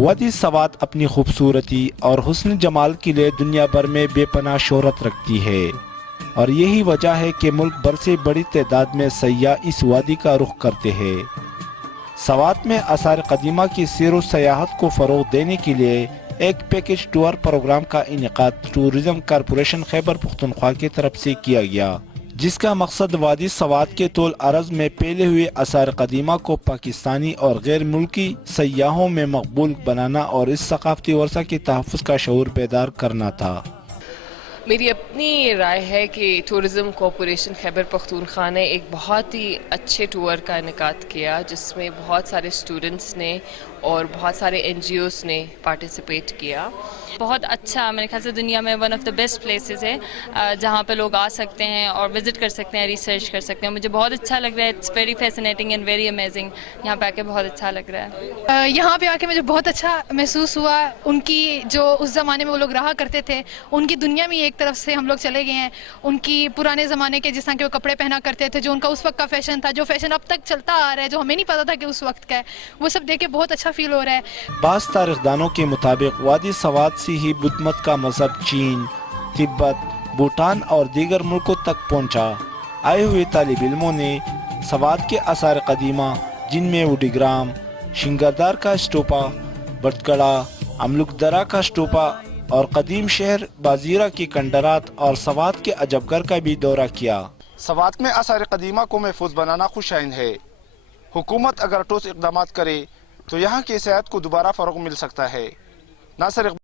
وادی سوات اپنی خوبصورتی اور حسن جمال کے لیے دنیا بھر میں بے پناہ شہرت رکھتی ہے، اور یہی وجہ ہے کہ ملک بھر سے بڑی تعداد میں سیاح اس وادی کا رخ کرتے ہیں۔ سوات میں آثار قدیمہ کی سیر و سیاحت کو فروغ دینے کے لیے ایک پیکج ٹور پروگرام کا انعقاد ٹورزم کارپوریشن خیبر پختونخوا کی طرف سے کیا گیا، جس کا مقصد وادی سوات کے طول عرض میں پھیلے ہوئے آثار قدیمہ کو پاکستانی اور غیر ملکی سیاحوں میں مقبول بنانا اور اس ثقافتی ورثہ کے تحفظ کا شعور بیدار کرنا تھا۔ میری اپنی رائے ہے کہ ٹورزم کارپوریشن خیبر پختونخوا نے ایک بہت ہی اچھے ٹور کا انعقاد کیا، جس میں بہت سارے اسٹوڈنٹس نے اور بہت سارے این جی اوز نے پارٹیسپیٹ کیا۔ بہت اچھا، میرے خیال سے دنیا میں one of the best places ہے جہاں پہ لوگ آ سکتے ہیں اور وزٹ کر سکتے ہیں، ریسرچ کر سکتے ہیں۔ مجھے بہت اچھا لگ رہا ہے، it's very fascinating and very amazing. یہاں پہ آ کے بہت اچھا لگ رہا ہے۔ یہاں پہ آ کے مجھے بہت اچھا محسوس ہوا، ان کی جو اس زمانے میں وہ لوگ رہا کرتے تھے، ان کی دنیا میں ایک طرف سے ہم لوگ چلے گئے ہیں۔ ان کی پرانے زمانے کے جس طرح کے وہ کپڑے پہنا کرتے تھے، جو ان کا اس وقت کا فیشن تھا، جو فیشن اب تک چلتا آ رہا ہے، جو ہمیں نہیں پتا تھا کہ اس وقت کا ہے، وہ سب دیکھ کے بہت اچھا فیل ہو رہا ہے۔ بعض تاریخ دانوں کے مطابق وادی سوات سے ہی بدھ مت کا مذہب چین، تبت، بھوٹان اور دیگر ملکوں تک پہنچا۔ آئے ہوئے طالب علموں نے سوات کے آثار قدیمہ، جن میں وڈیگرام، شنگردار کا اسٹوپا، برتگڑا، املک درا کا اسٹوپا اور قدیم شہر بازیرہ کی کنڈرات اور سوات کے عجب گھر کا بھی دورہ کیا۔ سوات میں آثار قدیمہ کو محفوظ بنانا خوش آئند ہے۔ حکومت اگر ٹھوس اقدامات کرے تو یہاں کی سیاحت کو دوبارہ فروغ مل سکتا ہے۔ ناصر